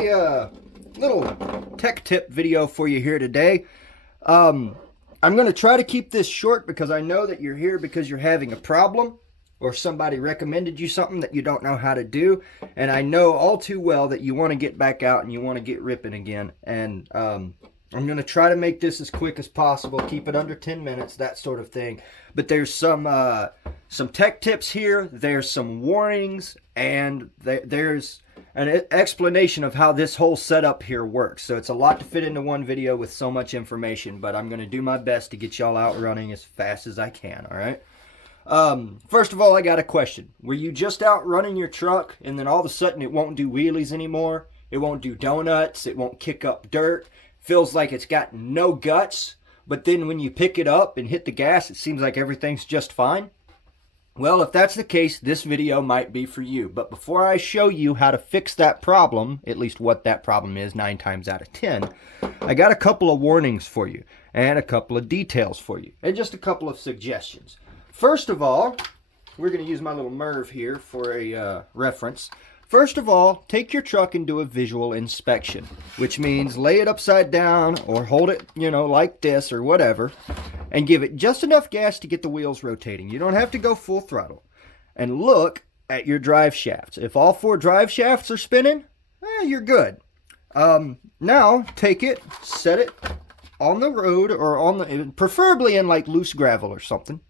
a little tech tip video for you here today. I'm going to try to keep this short because I know that you're here because you're having a problem or somebody recommended you something that you don't know how to do. And I know all too well that you want to get back out and you want to get ripping again. And I'm going to try to make this as quick as possible, keep it under 10 minutes, that sort of thing. But there's some tech tips here, there's some warnings, and there's an explanation of how this whole setup here works. So it's a lot to fit into one video with so much information, but I'm going to do my best to get y'all out running as fast as I can, all right? First of all, I got a question. Were you just out running your truck and then all of a sudden it won't do wheelies anymore? It won't do donuts, it won't kick up dirt, feels like it's got no guts, but then when you pick it up and hit the gas, it seems like everything's just fine? Well, if that's the case, this video might be for you. But before I show you how to fix that problem, at least what that problem is 9 times out of 10, I got a couple of warnings for you and a couple of details for you and just a couple of suggestions. First of all, we're going to use my little Merv here for a reference. First of all, take your truck and do a visual inspection, which means lay it upside down or hold it, like this or whatever, and give it just enough gas to get the wheels rotating. You don't have to go full throttle. And look at your drive shafts. If all 4 drive shafts are spinning, you're good. Now, take it, set it on the road or preferably in like loose gravel or something,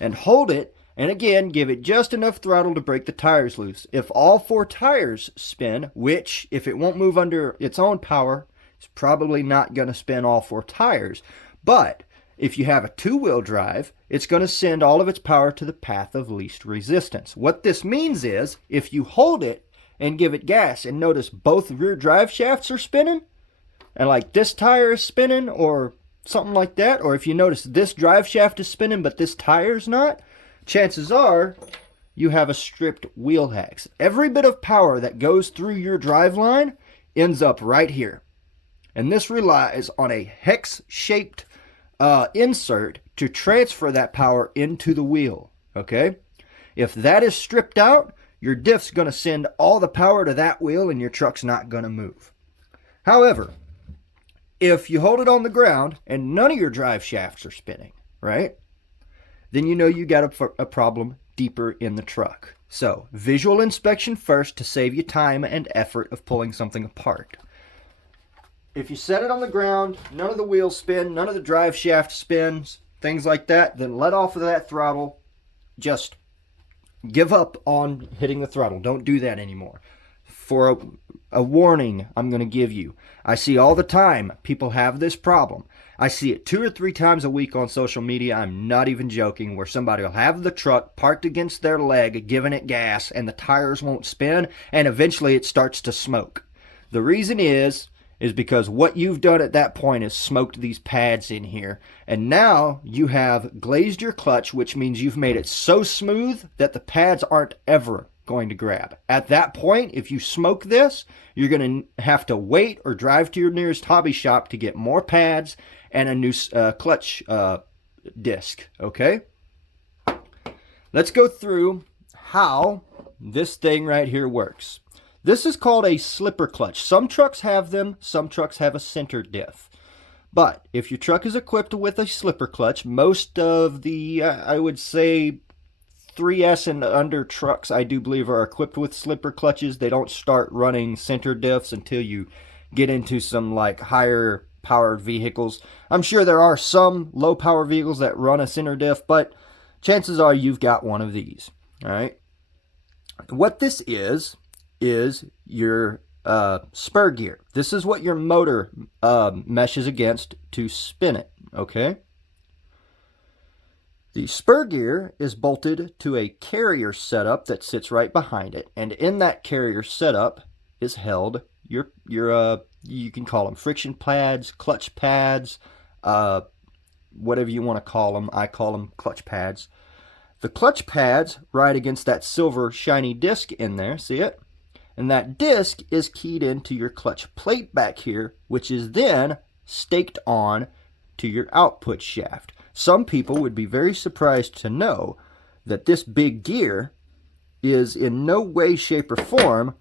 and hold it. And again, give it just enough throttle to break the tires loose. If all 4 tires spin, which if it won't move under its own power, it's probably not going to spin all 4 tires. But if you have a 2-wheel drive, it's going to send all of its power to the path of least resistance. What this means is, if you hold it and give it gas and notice both rear drive shafts are spinning, and like this tire is spinning or something like that, or if you notice this drive shaft is spinning but this tire's not, chances are you have a stripped wheel hex. Every bit of power that goes through your drive line ends up right here. And this relies on a hex-shaped insert to transfer that power into the wheel, okay? If that is stripped out, your diff's going to send all the power to that wheel and your truck's not going to move. However, if you hold it on the ground and none of your drive shafts are spinning, right? Then you know you got a problem deeper in the truck. So, visual inspection first to save you time and effort of pulling something apart. If you set it on the ground, none of the wheels spin, none of the drive shaft spins, things like that, then let off of that throttle. Just give up on hitting the throttle. Don't do that anymore. For a warning I'm going to give you. I see all the time people have this problem. I see it 2 or 3 times a week on social media. I'm not even joking, where somebody will have the truck parked against their leg, giving it gas, and the tires won't spin, and eventually it starts to smoke. The reason is because what you've done at that point is smoked these pads in here, and now you have glazed your clutch, which means you've made it so smooth that the pads aren't ever going to grab. At that point, if you smoke this, you're going to have to wait or drive to your nearest hobby shop to get more pads and a new clutch disc, okay? Let's go through how this thing right here works. This is called a slipper clutch. Some trucks have them, some trucks have a center diff. But if your truck is equipped with a slipper clutch, most of the, I would say, 3S and under trucks, I do believe, are equipped with slipper clutches. They don't start running center diffs until you get into some like higher powered vehicles. I'm sure there are some low power vehicles that run a center diff, but chances are you've got one of these. All right. What this is your spur gear. This is what your motor meshes against to spin it. Okay. The spur gear is bolted to a carrier setup that sits right behind it, and in that carrier setup is held your you can call them friction pads, clutch pads, whatever you want to call them. I call them clutch pads. The clutch pads ride against that silver shiny disc in there, see it? And that disc is keyed into your clutch plate back here, which is then staked on to your output shaft. Some people would be very surprised to know that this big gear is in no way, shape, or form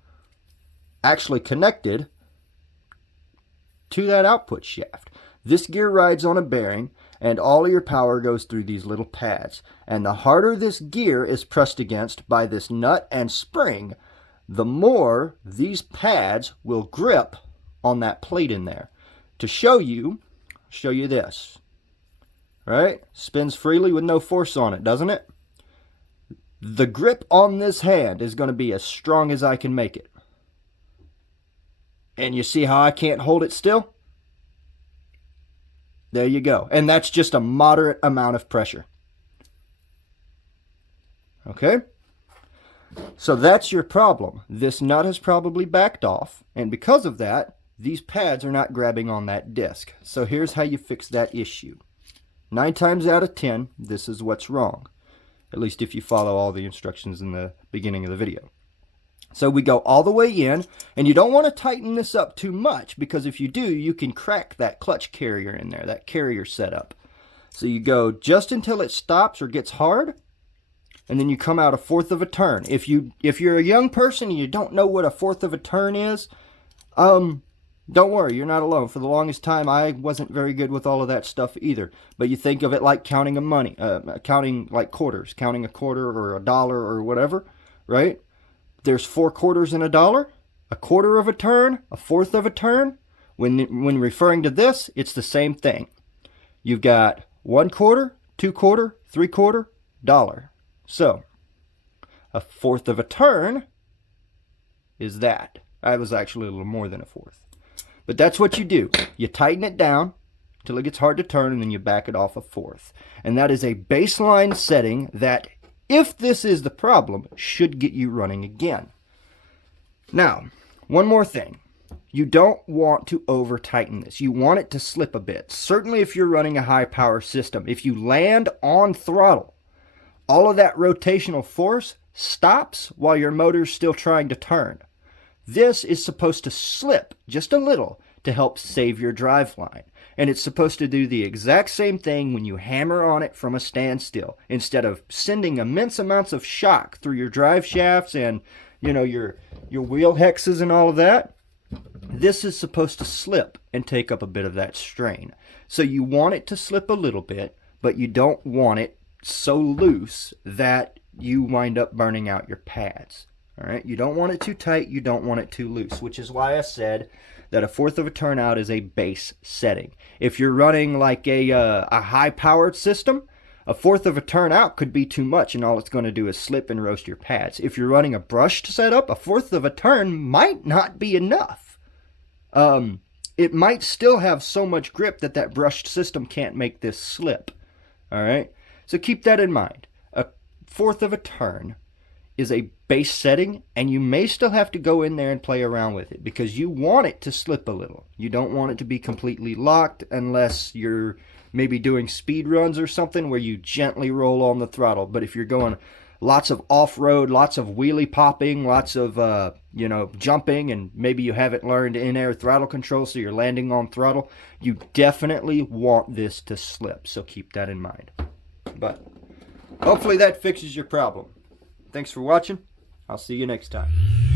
actually connected to that output shaft. This gear rides on a bearing, and all of your power goes through these little pads. And the harder this gear is pressed against by this nut and spring, the more these pads will grip on that plate in there. To show you this. Right? Spins freely with no force on it, doesn't it? The grip on this hand is going to be as strong as I can make it. And you see how I can't hold it still? There you go. And that's just a moderate amount of pressure. Okay? So that's your problem. This nut has probably backed off, and because of that, these pads are not grabbing on that disc. So here's how you fix that issue. 9 times out of 10, this is what's wrong. At least if you follow all the instructions in the beginning of the video. So we go all the way in, and you don't want to tighten this up too much, because if you do, you can crack that clutch carrier in there, that carrier setup. So you go just until it stops or gets hard, and then you come out 1/4 of a turn. If you're a young person and you don't know what 1/4 of a turn is, don't worry, you're not alone. For the longest time, I wasn't very good with all of that stuff either. But you think of it like counting counting like quarters, counting a quarter or a dollar or whatever, right? There's 4 quarters in a dollar, 1/4 of a turn, 1/4 of a turn. When referring to this, it's the same thing. You've got 1/4, 2/4, 3/4, dollar. So 1/4 of a turn is that. I was actually a little more than 1/4. But that's what you do. You tighten it down till it gets hard to turn, and then you back it off 1/4. And that is a baseline setting that, if this is the problem, should get you running again. Now, one more thing. You don't want to over tighten this. You want it to slip a bit. Certainly if you're running a high power system. If you land on throttle, all of that rotational force stops while your motor's still trying to turn. This is supposed to slip just a little to help save your driveline. And it's supposed to do the exact same thing when you hammer on it from a standstill. Instead of sending immense amounts of shock through your drive shafts and, your wheel hexes and all of that, this is supposed to slip and take up a bit of that strain. So you want it to slip a little bit, but you don't want it so loose that you wind up burning out your pads. All right, you don't want it too tight, you don't want it too loose, which is why I said that 1/4 of a turnout is a base setting. If you're running like a high-powered system, 1/4 of a turnout could be too much, and all it's going to do is slip and roast your pads. If you're running a brushed setup, 1/4 of a turn might not be enough. It might still have so much grip that brushed system can't make this slip. All right, so keep that in mind. 1/4 of a turn is a base setting, and you may still have to go in there and play around with it because you want it to slip a little. You don't want it to be completely locked unless you're maybe doing speed runs or something where you gently roll on the throttle. But if you're going lots of off-road, lots of wheelie popping, lots of jumping, and maybe you haven't learned in-air throttle control, so you're landing on throttle, you definitely want this to slip. So keep that in mind. But hopefully that fixes your problem. Thanks for watching. I'll see you next time.